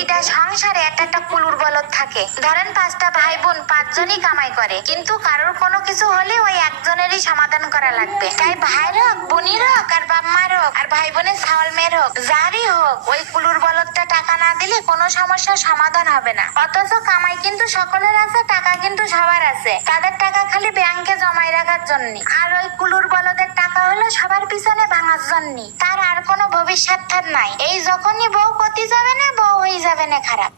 প্রতিটা সংসারে একটা একটা কুলুর বলদ থাকে। ধরেন 5টা ভাই বোন, 5জনই কামাই করে, কিন্তু কারোর কোনো কিছু হলে ওই একজনেরই সমাধান করা লাগবে। তাই ভাইয়ের হোক, বোনের হোক, আর বাপ মার হোক, আর ভাই বোনের ছাওয়াল মেয়ের হোক, যারই হোক, ওই কুলুর বলদটা টাকা না দিলে কোনো সমস্যার সমাধান হবে না। অথচ কামাই কিন্তু সকলের আছে, টাকা কিন্তু সবার আছে, তাদের টাকা খালি ব্যাংকে জমাই রাখার জন্য। আর ওই কুলুর বলদের টাকা হলো সবার পিছনে ভাঙার জন্য, তার আর কোনো ভবিষ্যৎ নাই। এই যখনই বউ কতি যাবে না, বউ হয়ে যাবে না খারাপ।